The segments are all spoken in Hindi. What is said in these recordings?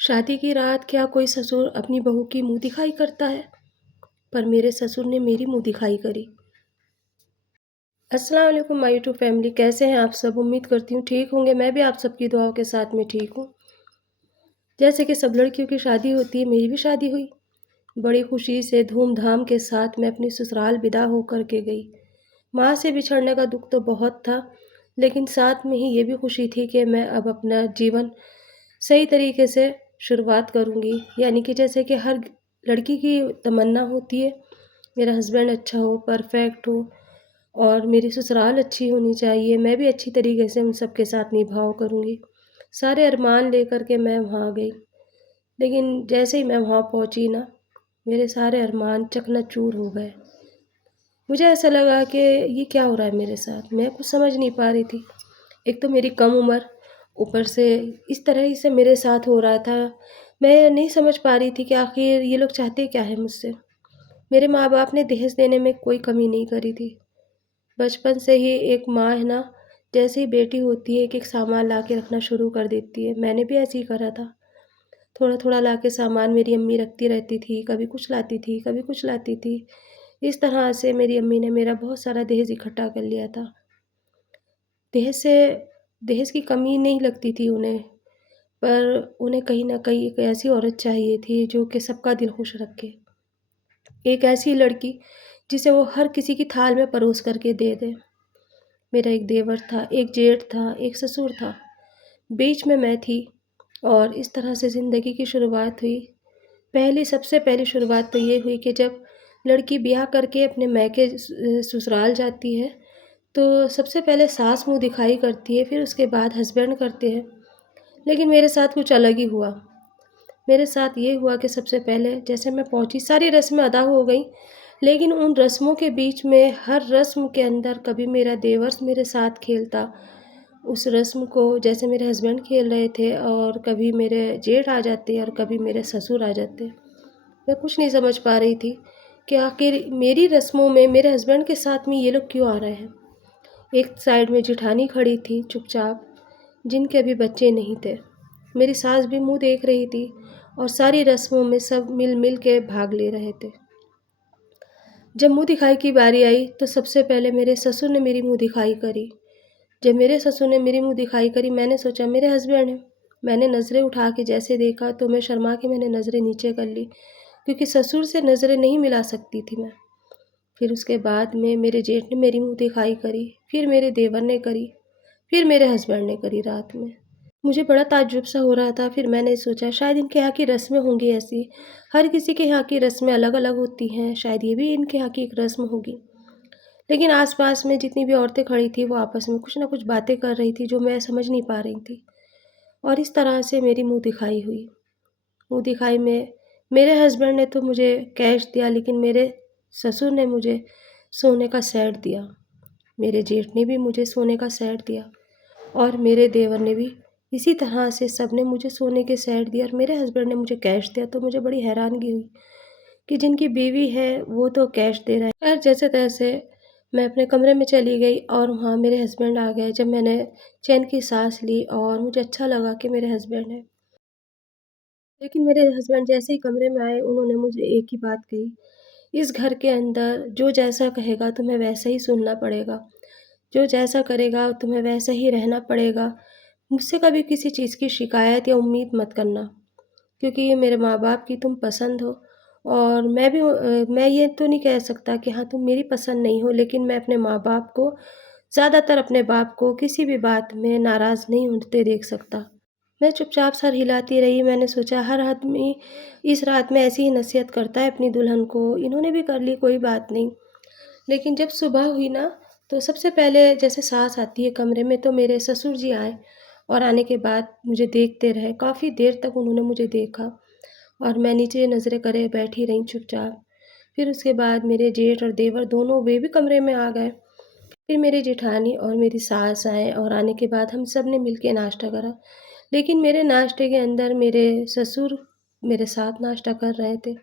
शादी की रात क्या कोई ससुर अपनी बहू की मुँह दिखाई करता है? पर मेरे ससुर ने मेरी मुँह दिखाई करी। अस्सलाम वालेकुम माय यूट्यूब फैमिली, कैसे हैं आप सब? उम्मीद करती हूँ ठीक होंगे। मैं भी आप सबकी दुआओं के साथ में ठीक हूँ। जैसे कि सब लड़कियों की शादी होती है, मेरी भी शादी हुई। बड़ी खुशी से धूम-धाम के साथ मैं अपनी ससुराल विदा होकर के गई। माँ से बिछड़ने का दुःख तो बहुत था, लेकिन साथ में ही ये भी खुशी थी कि मैं अब अपना जीवन सही तरीके से शुरुआत करूँगी। यानी कि जैसे कि हर लड़की की तमन्ना होती है, मेरा हस्बैंड अच्छा हो, परफ़ेक्ट हो और मेरी ससुराल अच्छी होनी चाहिए। मैं भी अच्छी तरीके से उन सब के साथ निभाव करूँगी। सारे अरमान लेकर के मैं वहाँ गई, लेकिन जैसे ही मैं वहाँ पहुँची ना, मेरे सारे अरमान चकनाचूर हो गए। मुझे ऐसा लगा कि ये क्या हो रहा है मेरे साथ? मैं कुछ समझ नहीं पा रही थी। एक तो मेरी कम उम्र, ऊपर से इस तरह ही से मेरे साथ हो रहा था। मैं नहीं समझ पा रही थी कि आखिर ये लोग चाहते क्या हैं मुझसे? मेरे माँ-बाप ने दहेज देने में कोई कमी नहीं करी थी। बचपन से ही एक माँ है ना, जैसे ही बेटी होती है, एक-एक सामान ला के रखना शुरू कर देती है। मैंने भी ऐसे ही करा था। थोड़ा-थोड़ा ला के सामान मेरी अम्मी रखती रहती थी, कभी कुछ लाती थी, कभी कुछ लाती थी। इस तरह से मेरी अम्मी ने मेरा बहुत सारा दहेज इकट्ठा कर लिया था। दहेज से दहेज की कमी नहीं लगती थी उन्हें, पर उन्हें कहीं न कहीं एक ऐसी औरत चाहिए थी जो कि सबका दिल खुश रखे। एक ऐसी लड़की जिसे वो हर किसी की थाल में परोस करके दे दे। मेरा एक देवर था, एक जेठ था, एक ससुर था। बीच में मैं थी और इस तरह से ज़िंदगी की शुरुआत हुई। सबसे पहली शुरुआत तो ये हुई कि जब लड़की ब्याह करके अपने मायके ससुराल जाती है, तो सबसे पहले सास मुँह दिखाई करती है, फिर उसके बाद हस्बैंड करते हैं। लेकिन मेरे साथ कुछ अलग ही हुआ। मेरे साथ ये हुआ कि सबसे पहले जैसे मैं पहुँची, सारी रस्में अदा हो गईं, लेकिन उन रस्मों के बीच में हर रस्म के अंदर कभी मेरा देवर मेरे साथ खेलता, उस रस्म को जैसे मेरे हस्बैंड खेल रहे थे और कभी मेरे जेठ आ जाते और कभी मेरे ससुर आ जाते। मैं कुछ नहीं समझ पा रही थी कि आखिर मेरी रस्मों में मेरे हस्बैंड के साथ में ये लोग क्यों आ रहे हैं। एक साइड में जेठानी खड़ी थी चुपचाप, जिनके अभी बच्चे नहीं थे। मेरी सास भी मुँह देख रही थी और सारी रस्मों में सब मिल-मिल के भाग ले रहे थे। जब मुँह दिखाई की बारी आई तो सबसे पहले मेरे ससुर ने मेरी मुँह दिखाई करी। जब मेरे ससुर ने मेरी मुँह दिखाई करी, मैंने सोचा मेरे हस्बैंड हैं। मैंने नज़रें उठा के जैसे देखा तो मैं शर्मा के मैंने नज़रें नीचे कर ली, क्योंकि ससुर से नज़रें नहीं मिला सकती थी मैं। फिर उसके बाद में मेरे जेठ ने मेरी मुँह दिखाई करी, फिर मेरे देवर ने करी, फिर मेरे हस्बैंड ने करी रात में। मुझे बड़ा ताज्जुब सा हो रहा था, फिर मैंने सोचा शायद इनके यहाँ की रस्में होंगी ऐसी। हर किसी के यहाँ की रस्में अलग-अलग होती हैं, शायद ये भी इनके यहाँ की एक रस्म होगी। लेकिन आस-पास में जितनी भी औरतें खड़ी थी, वो आपस में कुछ न कुछ बातें कर रही थी, जो मैं समझ नहीं पा रही थी। और इस तरह से मेरी मुँह दिखाई हुई। मुँह दिखाई में मेरे हस्बैंड ने तो मुझे कैश दिया, लेकिन मेरे ससुर ने मुझे सोने का सेट दिया। मेरे जेठ ने भी मुझे सोने का सेट दिया और मेरे देवर ने भी इसी तरह से सबने मुझे सोने के सेट दिए और मेरे हस्बैंड ने मुझे कैश दिया। तो मुझे बड़ी हैरानगी हुई कि जिनकी बीवी है वो तो कैश दे रहा है। खैर जैसे-तैसे मैं अपने कमरे में चली गई और वहाँ मेरे हस्बैंड आ गए। जब मैंने चैन की साँस ली और मुझे अच्छा लगा कि मेरे हस्बैंड हैं। लेकिन मेरे हस्बैंड जैसे ही कमरे में आए, उन्होंने मुझे एक ही बात कही, इस घर के अंदर जो जैसा कहेगा तुम्हें वैसा ही सुनना पड़ेगा। जो जैसा करेगा तुम्हें वैसा ही रहना पड़ेगा। मुझसे कभी किसी चीज़ की शिकायत या उम्मीद मत करना, क्योंकि ये मेरे माँ-बाप की तुम पसंद हो और मैं ये तो नहीं कह सकता कि हाँ, तुम मेरी पसंद नहीं हो, लेकिन मैं अपने माँ-बाप को ज़्यादातर अपने बाप को किसी भी बात में नाराज़ नहीं होते देख सकता। मैं चुपचाप सर हिलाती रही। मैंने सोचा हर आदमी इस रात में ऐसी ही नसीहत करता है अपनी दुल्हन को, इन्होंने भी कर ली कोई बात नहीं। लेकिन जब सुबह हुई ना, तो सबसे पहले जैसे सास आती है कमरे में तो मेरे ससुर जी आए और आने के बाद मुझे देखते रहे। काफ़ी देर तक उन्होंने मुझे देखा और मैं नीचे नज़रें करे बैठी रही चुपचाप। फिर उसके बाद मेरे जेठ और देवर दोनों वे भी कमरे में आ गए। फिर मेरी जेठानी और मेरी सास आए और आने के बाद हम सब ने मिल के नाश्ता करा। लेकिन मेरे नाश्ते के अंदर मेरे ससुर मेरे साथ नाश्ता कर रहे थे।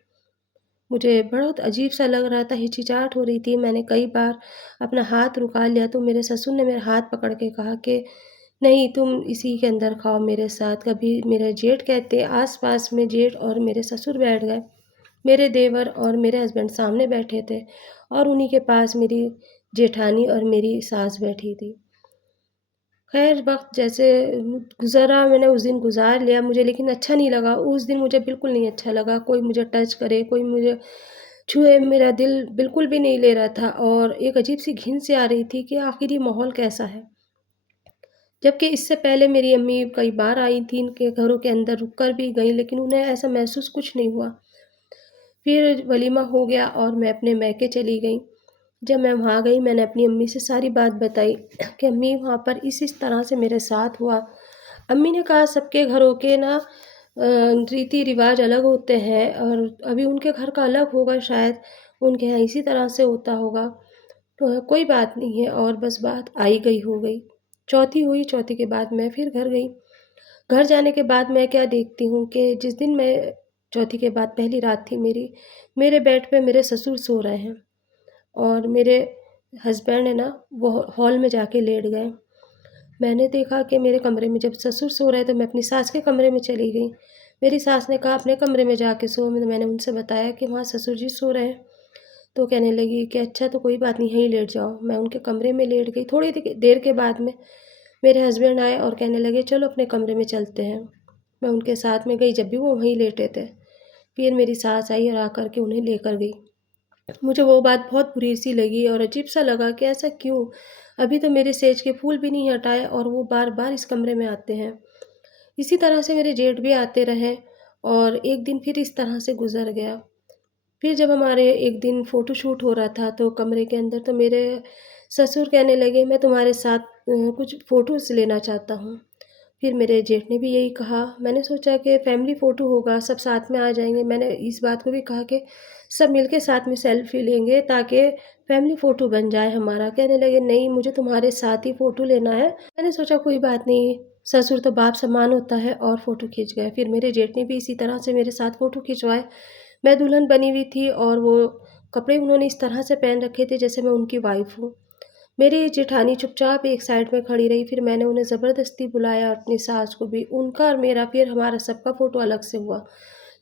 मुझे बहुत अजीब-सा लग रहा था, हिचकिचाहट हो रही थी। मैंने कई बार अपना हाथ रुका लिया तो मेरे ससुर ने मेरा हाथ पकड़ के कहा कि नहीं तुम इसी के अंदर खाओ मेरे साथ। कभी मेरे जेठ कहते, आस-पास में जेठ और मेरे ससुर बैठ गए। मेरे देवर और मेरे हस्बैंड सामने बैठे थे और उन्हीं के पास मेरी जेठानी और मेरी सास बैठी थी। ख़ैर वक़्त जैसे गुज़रा मैंने उस दिन गुज़ार लिया मुझे लेकिन अच्छा नहीं लगा, उस दिन मुझे बिल्कुल नहीं अच्छा लगा, कोई मुझे टच करे, कोई मुझे छुए, मेरा दिल बिल्कुल भी नहीं ले रहा था और एक अजीब-सी घिन सी आ रही थी कि आख़िर ये माहौल कैसा है? जबकि इससे पहले मेरी अम्मी कई बार आई थी इनके घरों के अंदर रुक कर भी गईं, लेकिन उन्हें ऐसा महसूस कुछ नहीं हुआ। फिर वलीमा हो गया और मैं अपने मायके चली गई। जब मैं वहाँ गई मैंने अपनी अम्मी से सारी बात बताई कि अम्मी वहाँ पर इस तरह से मेरे साथ हुआ। अम्मी ने कहा सबके घरों के ना रीति-रिवाज अलग होते हैं और अभी उनके घर का अलग होगा शायद, उनके यहाँ इसी तरह से होता होगा। तो कोई बात नहीं है और बस बात आई गई हो गई। चौथी हुई, चौथी के बाद मैं फिर घर गई। घर जाने के बाद मैं क्या देखती हूँ कि जिस दिन मैं चौथी के बाद पहली रात थी मेरी, मेरे बेड पे मेरे ससुर सो रहे हैं और मेरे हस्बैंड है ना, वो हॉल में जाके लेट गए। मैंने देखा कि मेरे कमरे में जब ससुर सो रहे तो मैं अपनी सास के कमरे में चली गई। मेरी सास ने कहा अपने कमरे में जाके सो, मैंने उनसे बताया कि वहाँ ससुर जी सो रहे हैं। तो कहने लगी कि अच्छा तो कोई बात नहीं यहीं लेट जाओ। मैं उनके कमरे में लेट गई। थोड़ी देर के बाद में मेरे हस्बैंड आए और कहने लगे चलो अपने कमरे में चलते हैं। मैं उनके साथ में गई जब भी वो वहीं लेटे थे। फिर मेरी सास आई और आकर के उन्हें लेकर गई। मुझे वो बात बहुत बुरी-सी लगी और अजीब-सा लगा कि ऐसा क्यों? अभी तो मेरे सेज के फूल भी नहीं हटाए और वो बार-बार इस कमरे में आते हैं। इसी तरह से मेरे जेठ भी आते रहे और एक दिन फिर इस तरह से गुज़र गया। फिर जब हमारे एक दिन फ़ोटोशूट हो रहा था तो कमरे के अंदर तो मेरे ससुर कहने लगे मैं तुम्हारे साथ कुछ फ़ोटोज़ लेना चाहता हूँ। फिर मेरे जेठ ने भी यही कहा। मैंने सोचा कि फैमिली फ़ोटो होगा, सब साथ में आ जाएँगे। मैंने इस बात को भी कहा कि सब मिलके साथ में सेल्फ़ी लेंगे ताकि फैमिली फ़ोटो बन जाए हमारा। कहने लगे नहीं मुझे तुम्हारे साथ ही फ़ोटो लेना है। मैंने सोचा कोई बात नहीं, ससुर तो बाप समान होता है और फ़ोटो खींच गए। फिर मेरे जेठ ने भी इसी तरह से मेरे साथ फ़ोटो खिंचवाए। मैं दुल्हन बनी हुई थी और वो कपड़े उन्होंने इस तरह से पहन रखे थे जैसे मैं उनकी वाइफ़ हूँ। मेरी जेठानी चुपचाप एक साइड में खड़ी रही, फिर मैंने उन्हें ज़बरदस्ती बुलाया और अपनी सास को भी, उनका और मेरा फिर हमारा सबका फ़ोटो अलग से हुआ।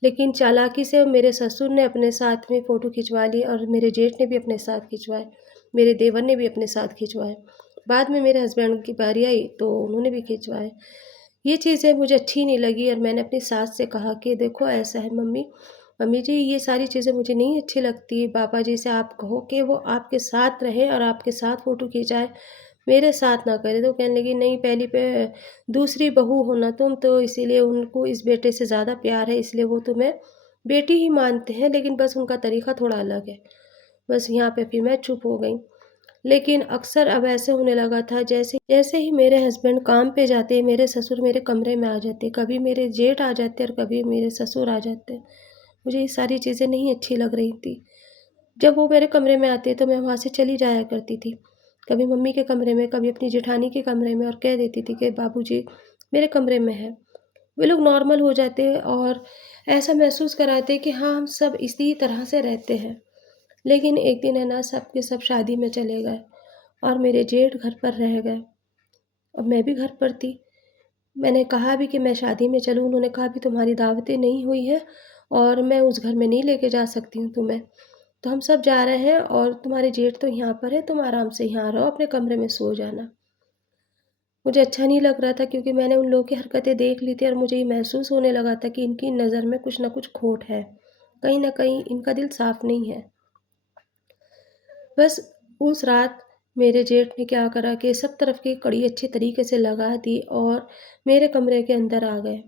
लेकिन चालाकी से मेरे ससुर ने अपने साथ में फ़ोटो खिंचवा ली और मेरे जेठ ने भी अपने साथ खिंचवाए, मेरे देवर ने भी अपने साथ खिंचवाए। बाद में मेरे हस्बैंड की बारी आई तो उन्होंने भी खिंचवाए। ये चीज़ें मुझे अच्छी नहीं लगी और मैंने अपनी सास से कहा कि देखो ऐसा है मम्मी, मम्मी जी ये सारी चीज़ें मुझे नहीं अच्छी लगती। पापा जी से आप कहो कि वो आपके साथ रहें और आपके साथ फ़ोटो खिंचाएँ, मेरे साथ ना करें। तो कहने लगी नहीं पहली पे दूसरी बहू हो ना तुम तो इसीलिए उनको इस बेटे से ज़्यादा प्यार है इसलिए वो तुम्हें बेटी ही मानते हैं, लेकिन बस उनका तरीक़ा थोड़ा अलग है। बस यहाँ पे फिर मैं चुप हो गई। लेकिन अक्सर अब ऐसे होने लगा था जैसे जैसे ही मेरे हस्बैंड काम पे जाते, मेरे ससुर मेरे कमरे में आ जाते, कभी मेरे जेठ आ जाते और कभी मेरे ससुर आ जाते। मुझे ये सारी चीज़ें नहीं अच्छी लग रही थी। जब वो मेरे कमरे में आते तो मैं वहाँ से चली जाया करती थी। कभी मम्मी के कमरे में, कभी अपनी जेठानी के कमरे में और कह देती थी कि बाबूजी मेरे कमरे में है। वे लोग नॉर्मल हो जाते और ऐसा महसूस कराते कि हाँ, हम सब इसी तरह से रहते हैं। लेकिन एक दिन है ना सब के सब शादी में चले गए और मेरे जेठ घर पर रह गए और मैं भी घर पर थी। मैंने कहा भी कि मैं शादी में चलूँ, उन्होंने कहा अभी तुम्हारी दावतें नहीं हुई हैं और मैं उस घर में नहीं लेके जा सकती हूँ तुम्हें। तो हम सब जा रहे हैं और तुम्हारे जेठ तो यहाँ पर है, तुम आराम से यहाँ रहो, अपने कमरे में सो जाना। मुझे अच्छा नहीं लग रहा था क्योंकि मैंने उन लोगों की हरकतें देख ली थी और मुझे ये महसूस होने लगा था कि इनकी नज़र में कुछ न कुछ खोट है। कहीं न कहीं इनका दिल साफ़ नहीं है। बस उस रात मेरे जेठ ने क्या करा कि सब तरफ की कड़ी अच्छी तरीके से लगा दी और मेरे कमरे के अंदर आ गए।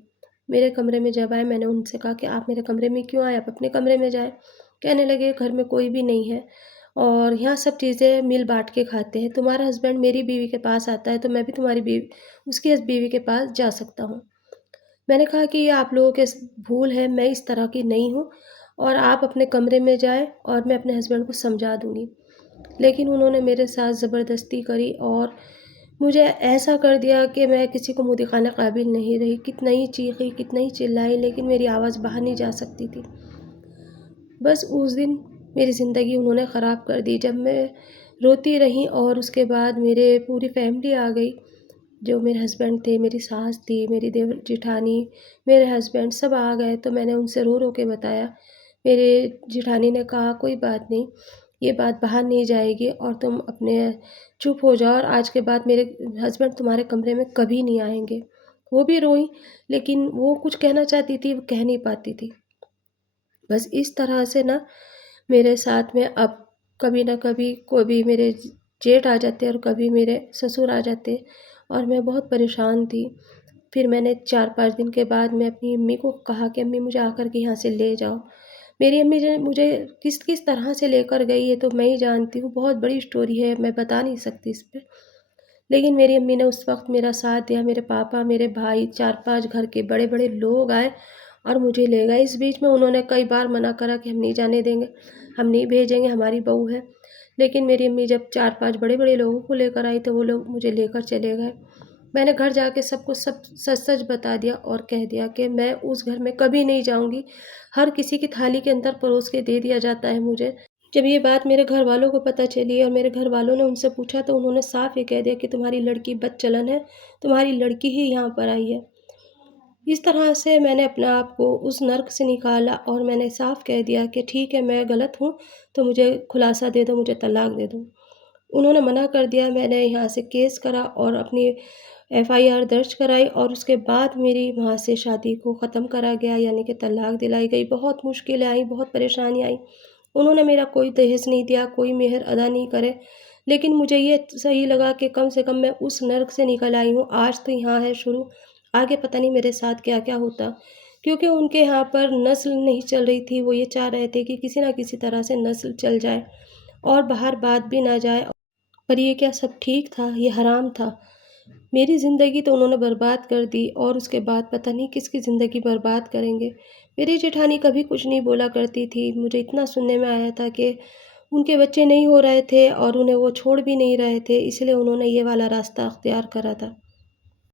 मेरे कमरे में जब आए मैंने उनसे कहा कि आप मेरे कमरे में क्यों आए? आप अपने कमरे में जाएँ। कहने लगे घर में कोई भी नहीं है और यहाँ सब चीज़ें मिल-बाँट के खाते हैं। तुम्हारा हस्बैंड मेरी बीवी के पास आता है तो मैं भी तुम्हारी बीवी उसकी बीवी के पास जा सकता हूँ। मैंने कहा कि ये आप लोगों के भूल है, मैं इस तरह की नहीं हूँ और आप अपने कमरे में जाएँ और मैं अपने हस्बैंड को समझा दूँगी। लेकिन उन्होंने मेरे साथ ज़बरदस्ती करी और मुझे ऐसा कर दिया कि मैं किसी को मुँह दिखाने काबिल नहीं रही। कितना ही चीखी, कितना ही चिल्लाई लेकिन मेरी आवाज़ बाहर नहीं जा सकती थी। बस उस दिन मेरी ज़िंदगी उन्होंने ख़राब कर दी। जब मैं रोती रही और उसके बाद मेरे पूरी फैमिली आ गई, जो मेरे हस्बैंड थे, मेरी सास थी, मेरी देवर जेठानी, मेरे हस्बैंड सब आ गए तो मैंने उनसे रो-रो के बताया। मेरे जेठानी ने कहा कोई बात नहीं, ये बात बाहर नहीं जाएगी और तुम अपने चुप हो जाओ और आज के बाद मेरे हस्बैंड तुम्हारे कमरे में कभी नहीं आएँगे। वो भी रोईं, लेकिन वो कुछ कहना चाहती थी, वो कह नहीं पाती थी। बस इस तरह से ना मेरे साथ में अब कभी मेरे जेठ आ जाते और कभी मेरे ससुर आ जाते और मैं बहुत परेशान थी। फिर मैंने 4-5 दिन के बाद मैं अपनी अम्मी को कहा कि अम्मी मुझे आकर के यहाँ से ले जाओ। मेरी अम्मी जो मुझे किस-किस तरह से लेकर गई है तो मैं ही जानती हूँ, बहुत बड़ी स्टोरी है, मैं बता नहीं सकती इस पे। लेकिन मेरी अम्मी ने उस वक़्त मेरा साथ दिया, मेरे पापा, मेरे भाई, 4-5 घर के बड़े-बड़े लोग आए और मुझे ले गए। इस बीच में उन्होंने कई बार मना करा कि हम नहीं जाने देंगे, हम नहीं भेजेंगे, हमारी बहू है। लेकिन मेरी अम्मी जब 4-5 बड़े-बड़े लोगों को लेकर आई तो वो लोग मुझे लेकर चले गए। मैंने घर जाके सबको सब सच-सच बता दिया और कह दिया कि मैं उस घर में कभी नहीं जाऊँगी। हर किसी की थाली के अंदर परोस के दे दिया जाता है मुझे। जब ये बात मेरे घरवालों को पता चली और मेरे घरवालों ने उनसे पूछा तो उन्होंने साफ़ ये कह दिया कि तुम्हारी लड़की बदचलन है, तुम्हारी लड़की ही यहाँ पर आई है। इस तरह से मैंने अपने आप को उस नर्क से निकाला और मैंने साफ़ कह दिया कि ठीक है मैं गलत हूँ, तो मुझे खुलासा दे दो, मुझे तलाक दे दो। उन्होंने मना कर दिया, मैंने यहाँ से केस करा और अपनी एफ़आईआर दर्ज कराई और उसके बाद मेरी वहाँ से शादी को ख़त्म करा गया यानी कि तलाक दिलाई गई। बहुत मुश्किलें आईं, बहुत परेशानी आई। उन्होंने मेरा कोई दहेज नहीं दिया, कोई मेहर अदा नहीं करे, लेकिन मुझे ये सही लगा कि कम से कम मैं उस नर्क से निकल आई हूँ। आज तो यहाँ है शुरू, आगे पता नहीं मेरे साथ क्या-क्या होता। क्योंकि उनके यहाँ पर नस्ल नहीं चल रही थी, वो ये चाह रहे थे कि किसी न किसी तरह से नस्ल चल जाए और बाहर बात भी ना जाए। पर ये क्या सब ठीक था? ये हराम था। मेरी ज़िंदगी तो उन्होंने बर्बाद कर दी और उसके बाद पता नहीं किसकी ज़िंदगी बर्बाद करेंगे। मेरी जेठानी कभी कुछ नहीं बोला करती थी, मुझे इतना सुनने में आया था कि उनके बच्चे नहीं हो रहे थे और उन्हें वो छोड़ भी नहीं रहे थे, इसलिए उन्होंने ये वाला रास्ता अख्तियार करा था।